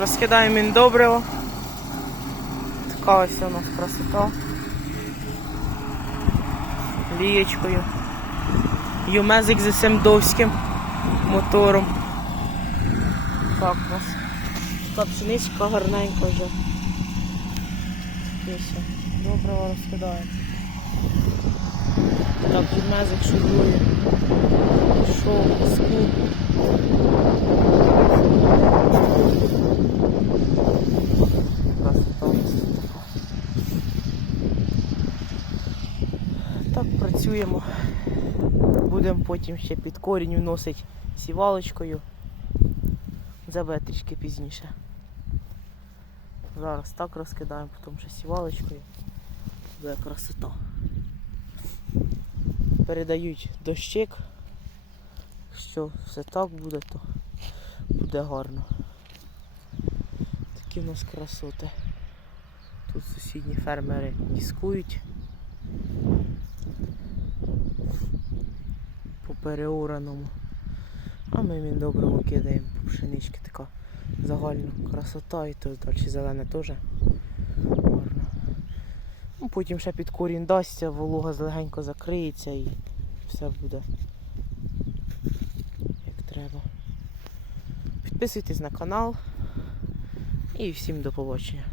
розкидаємо міндобриво. Така ось у нас красота. Лієчкою. Юмезик зі семдовським мотором. Так, у нас така пшеничка гарненька вже. Все. Добре розкидаємо. Так, юмезик шурує. Пішов, скуп. Красота у нас тут така. Так, працюємо. Будемо потім ще під корінь вносити сівалочкою. Це трішки пізніше. Зараз так розкидаємо, потім ще сівалочкою. Буде красота. Передають дощик. Якщо все так буде, то буде гарно. Такі в нас красоти. Тут сусідні фермери дискують. По переораному. А ми він доброго кидаємо пшенички така загальна красота і то далі зелене теж гарно. Ну, потім ще під корінь дасться, волога легенько закриється і все буде як треба. Підписуйтесь на канал і всім до побачення.